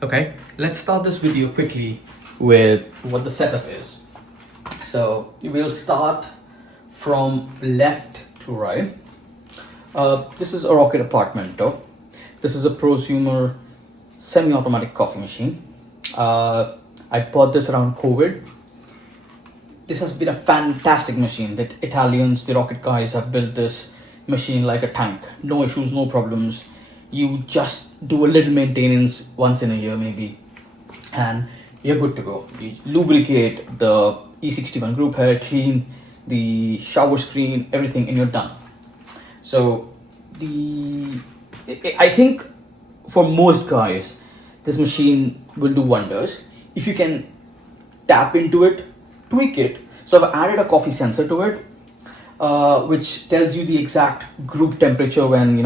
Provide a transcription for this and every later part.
Okay, let's start this video quickly with what the setup is. So we'll start from left to right. This is a Rocket Appartmento. This is a prosumer semi-automatic coffee machine. I bought this around COVID. This has been a fantastic machine. That Italians, the Rocket guys, have built this machine like a tank. No issues, no problems. You just do a little maintenance once in a year maybe, and you're good to go. You lubricate the E61 group head, clean the shower screen, everything, and you're done. So I think for most guys, this machine will do wonders. If you can tap into it, tweak it. So I've added a coffee sensor to it, which tells you the exact group temperature when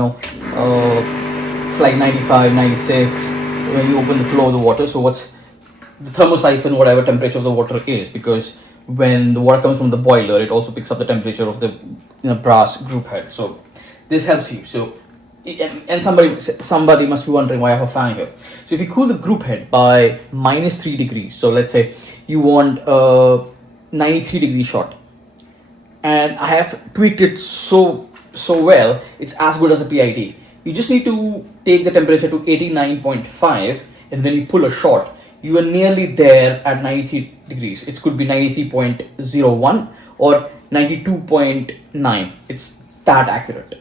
it's like 95, 96 when you open the flow of the water. So what's the thermosiphon, whatever temperature of the water is, because when the water comes from the boiler, it also picks up the temperature of the brass group head. So this helps you. So and somebody must be wondering why I have a fan here. So if you cool the group head by -3 degrees, so let's say you want a 93 degree shot, and I have tweaked it so well, it's as good as a PID. You just need to take the temperature to 89.5, and when you pull a shot, you are nearly there at 93 degrees. It could be 93.01 or 92.9. It's that accurate.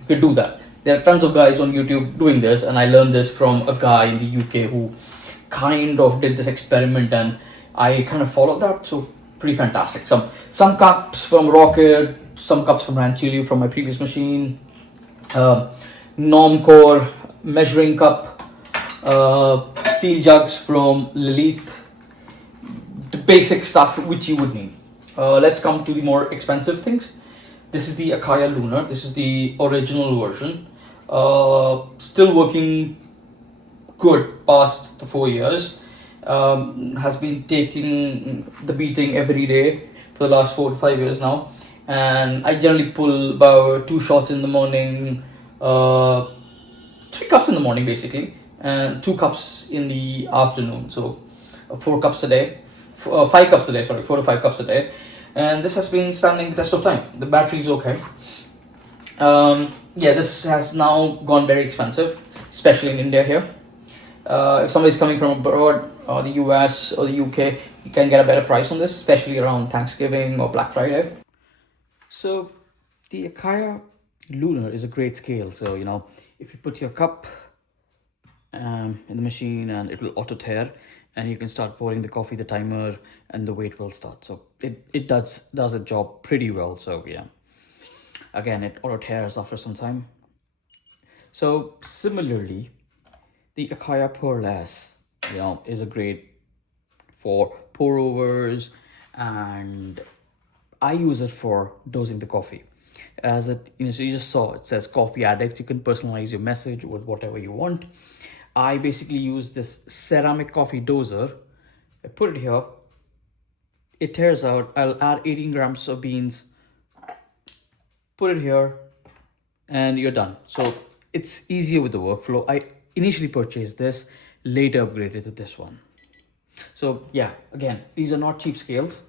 You can do that. There are tons of guys on YouTube doing this, and I learned this from a guy in the UK who kind of did this experiment, and I kind of followed that. So pretty fantastic. Some cups from Rocket, some cups from Rancilio from my previous machine, Normcore measuring cup, steel jugs from Lilith, the basic stuff which you would need. Let's come to the more expensive things. This is the Acaia Lunar. This is the original version. Still working good past the 4 years. Has been taking the beating every day for the last 4 to 5 years now, and I generally pull about 2 shots in the morning, 3 cups in the morning basically, and 2 cups in the afternoon. So 4 cups a day, 5 cups a day, sorry, 4 to 5 cups a day. And this has been standing the test of time. The battery is okay. Yeah, this has now gone very expensive, especially in India here. If somebody's coming from abroad, or the US or the UK, you can get a better price on this, especially around Thanksgiving or Black Friday. So the Acaia Lunar is a great scale. So if you put your cup in the machine, and it will auto tear, and you can start pouring the coffee, the timer and the weight will start. So it does a job pretty well. So yeah, again, it auto tears after some time. So similarly, the Acaia Pearl S, is a great for pour overs, and I use it for dosing the coffee. As it, so you just saw it says coffee addicts. You can personalize your message with whatever you want. I basically use this ceramic coffee doser. I put it here. It tears out. I'll add 18 grams of beans. Put it here, and you're done. So it's easier with the workflow. I initially purchased this, later upgraded to this one. So yeah, again, these are not cheap scales.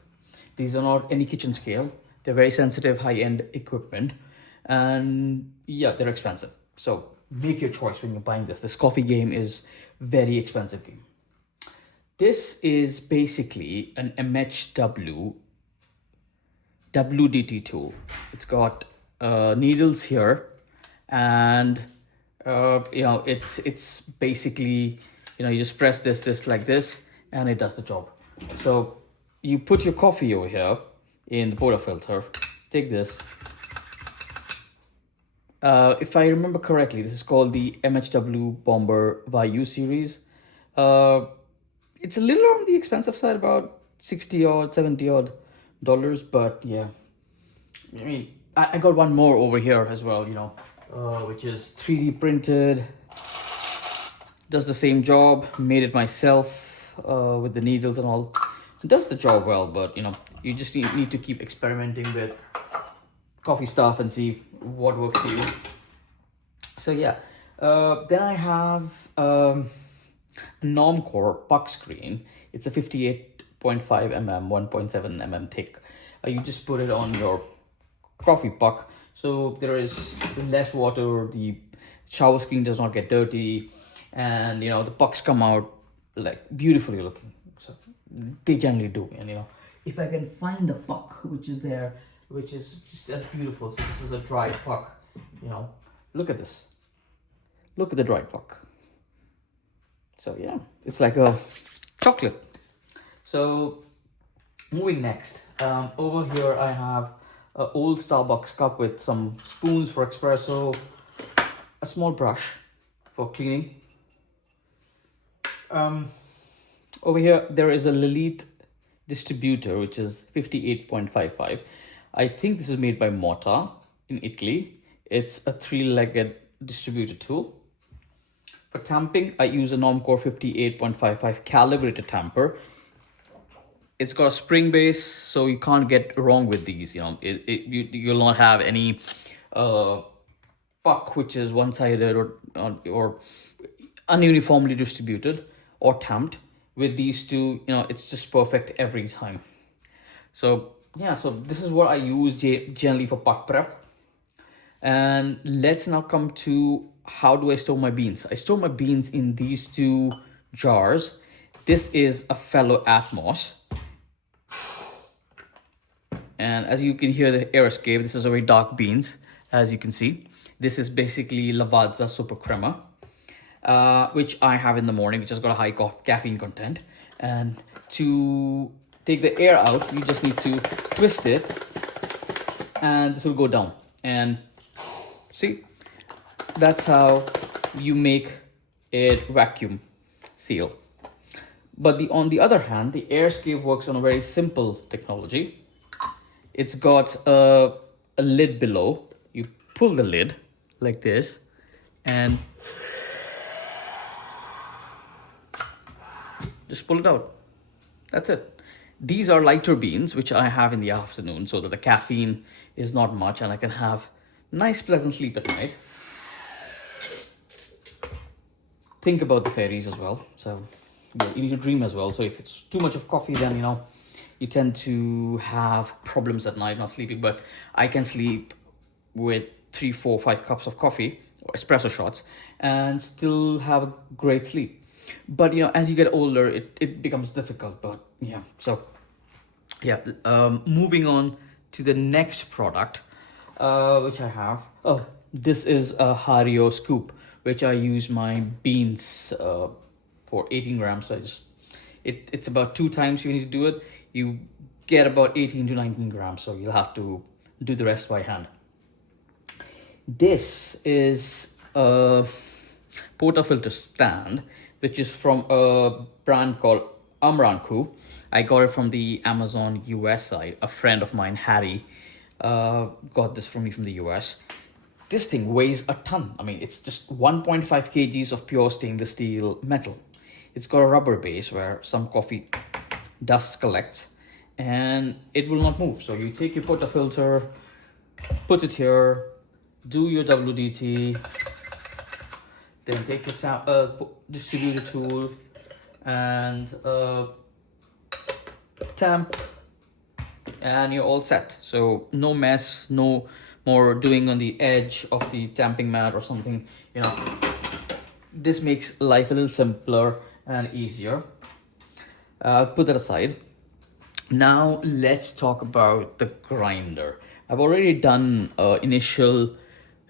These are not any kitchen scale. They're very sensitive, high-end equipment, and yeah, they're expensive. So make your choice when you're buying this. This coffee game is very expensive game. This is basically an MHW WDT tool. It's got needles here, and it's basically, you just press this like this, and it does the job. So you put your coffee over here in the portafilter. Take this. If I remember correctly, this is called the MHW Bomber YU series. It's a little on the expensive side, about 60 odd, 70 odd dollars, but yeah. I mean, I got one more over here as well, which is 3D printed. Does the same job. Made it myself with the needles and all. It does the job well, but you just need to keep experimenting with coffee stuff and see what works for you. So yeah, then I have Normcore puck screen. It's a 58.5 mm, 1.7 mm thick. You just put it on your coffee puck, so there is less water, the shower screen does not get dirty, and you know the pucks come out like beautifully looking. So they generally do. And you know, if I can find the puck which is there, which is just as beautiful. So this is a dried puck. You know, look at this. Look at the dried puck. So yeah, it's like a chocolate. So moving next, over here I have an old Starbucks cup with some spoons for espresso, a small brush for cleaning. Over here there is a Lilith distributor, which is 58.55. I think this is made by Motta in Italy. It's a 3-legged distributor tool. For tamping, I use a Normcore 58.55 calibrated tamper. It's got a spring base, so you can't get wrong with these. You know, you'll not have any puck which is one-sided or ununiformly distributed or tamped. With these two, you know, it's just perfect every time. So yeah, so this is what I use generally for puck prep. And let's now come to how do I store my beans. I store my beans in these two jars. This is a fellow Atmos. And as you can hear the air escape, this is a very dark beans, as you can see. This is basically Lavazza Super Crema, which I have in the morning, which has got a high caffeine content. And to take the air out, you just need to twist it and this will go down. And see, that's how you make it vacuum seal. But on the other hand, the airscape works on a very simple technology. It's got a lid below. You pull the lid like this and just pull it out. That's it. These are lighter beans, which I have in the afternoon so that the caffeine is not much and I can have nice pleasant sleep at night. Think about the fairies as well. So yeah, you need to dream as well. So if it's too much of coffee, then you know, you tend to have problems at night, not sleeping. But I can sleep with 3, 4, 5 cups of coffee or espresso shots and still have a great sleep. But you know, as you get older, it becomes difficult. But yeah, so yeah, moving on to the next product, which I have. Oh, this is a Hario scoop, which I use my beans for 18 grams. So it's about 2 times you need to do it. You get about 18 to 19 grams. So you'll have to do the rest by hand. This is a portafilter stand, which is from a brand called Amranku. I got it from the Amazon US side. A friend of mine, Harry, got this from me from the US. This thing weighs a ton. I mean, it's just 1.5 kgs of pure stainless steel metal. It's got a rubber base where some coffee dust collects and it will not move. So you take your portafilter, put it here, do your WDT, then take your distributor tool and tamp, and you're all set. So no mess, no more doing on the edge of the tamping mat or something. You know, this makes life a little simpler and easier. Put that aside. Now let's talk about the grinder. I've already done an initial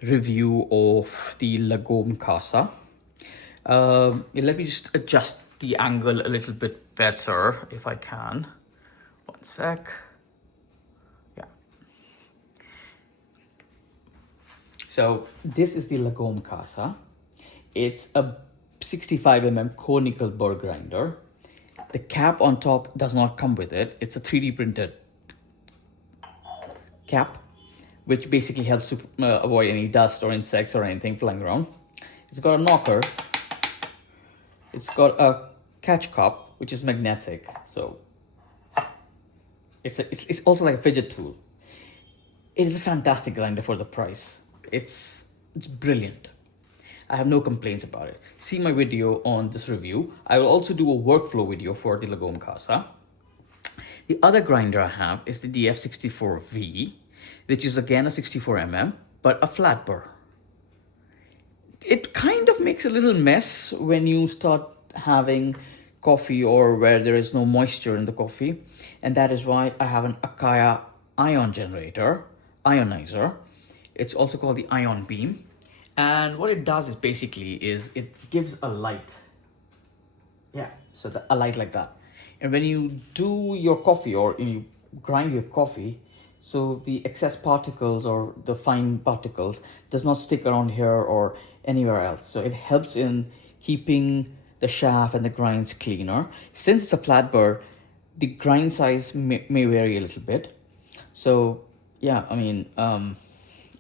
review of the Lagom Casa. Let me just adjust the angle a little bit better if I can. One sec. Yeah. So this is the Lagom Casa. It's a 65mm conical burr grinder. The cap on top does not come with it. It's a 3D printed cap, which basically helps to avoid any dust or insects or anything flying around. It's got a knocker. It's got a catch cup, which is magnetic. So it's also like a fidget tool. It is a fantastic grinder for the price. It's brilliant. I have no complaints about it. See my video on this review. I will also do a workflow video for the Lagom Casa. The other grinder I have is the DF64V, which is again a 64mm, but a flat burr. It kind of makes a little mess when you start having coffee or where there is no moisture in the coffee, and that is why I have an Acaia ionizer. It's also called the ion beam, and what it does is basically it gives a light. Yeah, so a light like that. And when you do your coffee or you grind your coffee, so the excess particles or the fine particles does not stick around here or anywhere else. So it helps in keeping the shaft and the grinds cleaner. Since it's a flat burr, the grind size may vary a little bit. So yeah, I mean,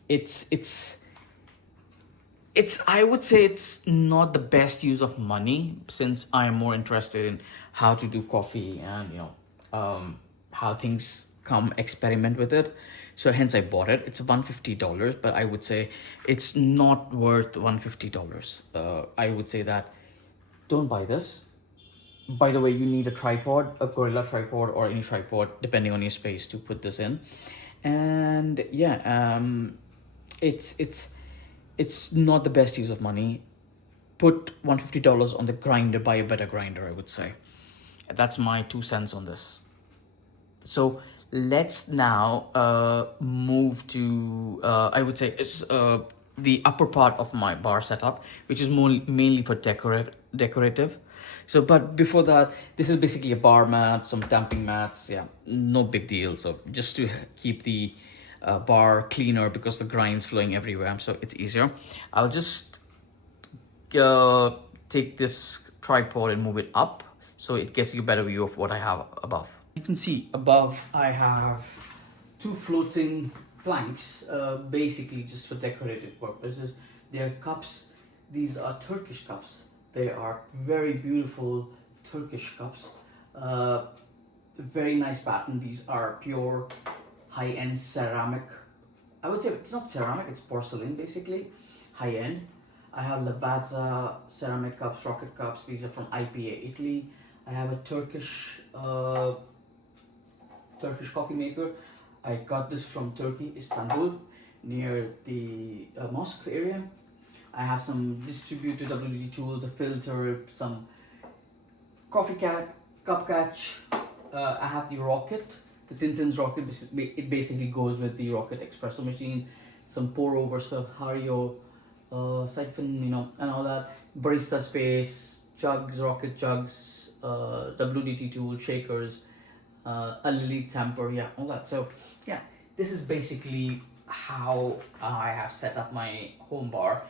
it's I would say it's not the best use of money, since I'm more interested in how to do coffee and how things come, experiment with it. So hence I bought it. It's $150, but I would say it's not worth $150. I would say that don't buy this. By the way, you need a tripod, a Gorilla tripod or any tripod depending on your space to put this in. And yeah, it's not the best use of money. Put $150 on the grinder, buy a better grinder, I would say. That's my 2 cents on this. So let's now move to I would say the upper part of my bar setup, which is mainly for decorative. So but before that, this is basically a bar mat, some damping mats. Yeah, no big deal. So just to keep the bar cleaner because the grind's flowing everywhere, so it's easier. I'll just take this tripod and move it up so it gives you a better view of what I have above. You can see above I have 2 floating planks, basically just for decorative purposes. They are cups. These are Turkish cups. They are very beautiful Turkish cups. Very nice pattern. These are pure high-end ceramic. I would say it's not ceramic, it's porcelain basically, high-end. I have Lavazza ceramic cups, rocket cups. These are from IPA, Italy. I have a Turkish coffee maker. I got this from Turkey, Istanbul, near the mosque area. I have some distributed WD tools, a filter, some coffee cup catch. I have the Rocket, the Tintin's Rocket. It basically goes with the Rocket espresso machine. Some pour over stuff, Hario, siphon, and all that. Barista space, jugs, Rocket jugs, WDT tool, shakers, a Lily temper, yeah, all that. So yeah, this is basically how I have set up my home bar.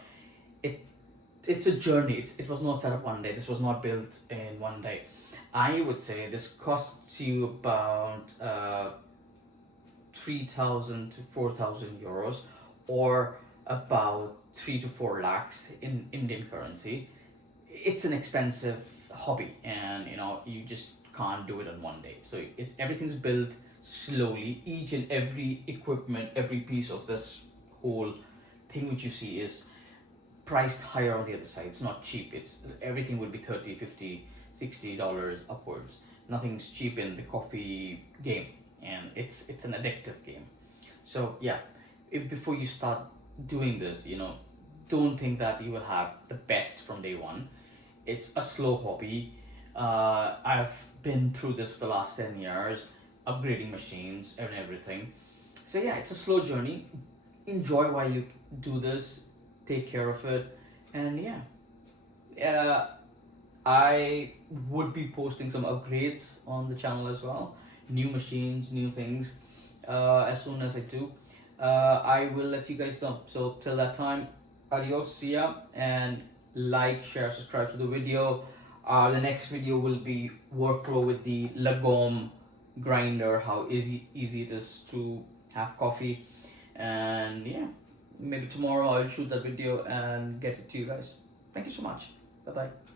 It's a journey. It was not set up one day. This was not built in one day. I would say this costs you about 3,000 to 4,000 euros, or about 3 to 4 lakhs in Indian currency. It's an expensive hobby, and you just can't do it in one day. So everything's built slowly. Each and every equipment, every piece of this whole thing which you see is priced higher on the other side. It's not cheap. Everything will be 30, 50, $60 upwards. Nothing's cheap in the coffee game, and it's an addictive game. So yeah, before you start doing this, don't think that you will have the best from day one. It's a slow hobby. I've been through this for the last 10 years, upgrading machines and everything. So yeah, it's a slow journey. Enjoy while you do this. Take care of it, and yeah, I would be posting some upgrades on the channel as well, new machines, new things, as soon as I do. I will let you guys know. So till that time, adios, see ya, and like, share, subscribe to the video. The next video will be workflow with the Lagom grinder, how easy it is to have coffee, and yeah, maybe tomorrow I'll shoot that video and get it to you guys. Thank you so much. Bye bye.